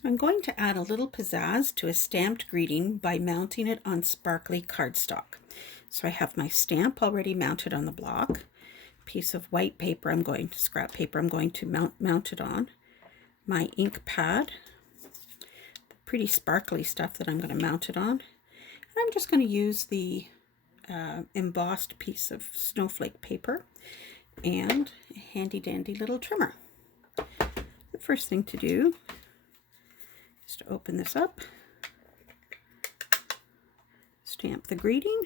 So I'm going to add a little pizzazz to a stamped greeting by mounting it on sparkly cardstock. So I have my stamp already mounted on the block. Piece of white paper scrap paper I'm going to mount it on. My ink pad, the pretty sparkly stuff that I'm going to mount it on. And I'm just going to use the embossed piece of snowflake paper and a handy dandy little trimmer. The first thing to do is to open this up, stamp the greeting,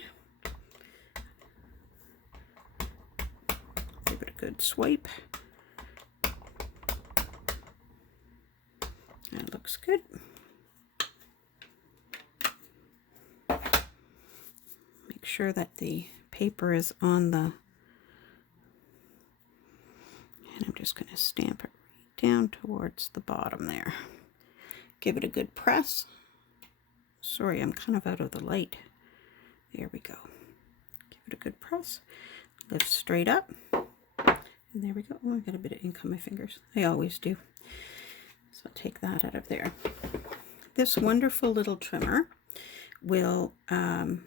give it a good swipe. That looks good. Make sure that the paper is on the, and I'm just going to stamp it right down towards the bottom there. Give it a good press. Sorry, I'm kind of out of the light. There we go. Give it a good press. Lift straight up. And there we go. Oh, I got a bit of ink on my fingers. I always do. So I'll take that out of there. This wonderful little trimmer will, no,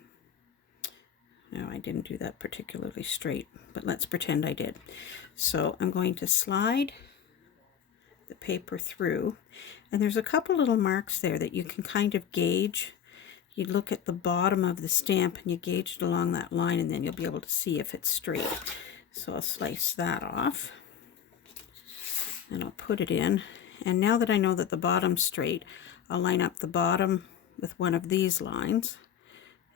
I didn't do that particularly straight, but let's pretend I did. So I'm going to slide the paper through, and there's a couple little marks there that you can kind of gauge. You look at the bottom of the stamp and you gauge it along that line, and then you'll be able to see if it's straight. So I'll slice that off and I'll put it in. And now that I know that the bottom's straight, I'll line up the bottom with one of these lines.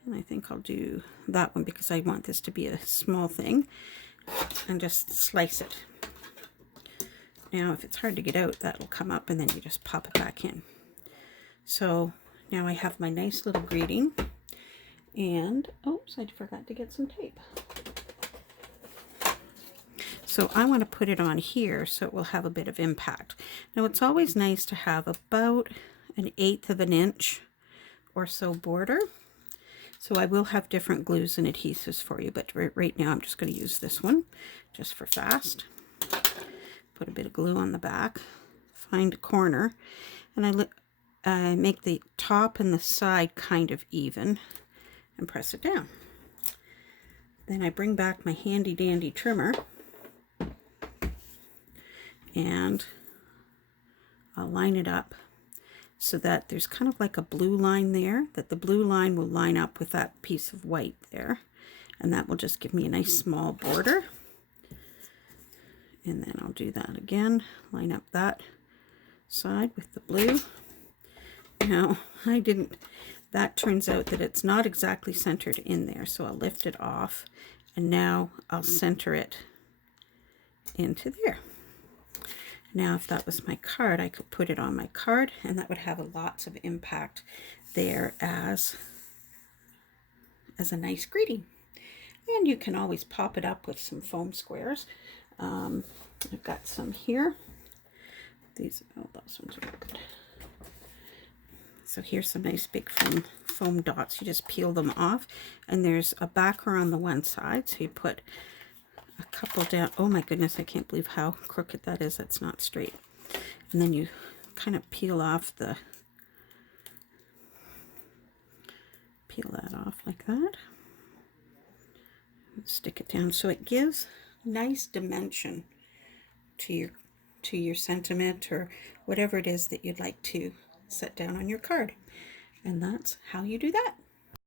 And I think I'll do that one because I want this to be a small thing, and just slice it. Now, if it's hard to get out, that'll come up, and then you just pop it back in. So now I have my nice little greeting, and oops, I forgot to get some tape. So I want to put it on here so it will have a bit of impact. Now, it's always nice to have about 1/8 of an inch or so border. So I will have different glues and adhesives for you, but right now I'm just going to use this one just for fast. Put a bit of glue on the back, find a corner, and I make the top and the side kind of even and press it down. Then I bring back my handy dandy trimmer and I'll line it up so that there's kind of like a blue line there, that the blue line will line up with that piece of white there, and that will just give me a nice small border. And then I'll do that again, line up that side with the blue. Now, that turns out that it's not exactly centered in there, so I'll lift it off, and now I'll center it into there. Now, if that was my card, I could put it on my card, and that would have lots of impact there as a nice greeting. And you can always pop it up with some foam squares. I've got some here. Those ones are good. So here's some nice big foam dots. You just peel them off, and there's a backer on the one side, so you put a couple down. Oh my goodness, I can't believe how crooked that is. That's not straight. And then you kind of peel that off like that. Stick it down so it gives nice dimension to your sentiment or whatever it is that you'd like to set down on your card. And that's how you do that.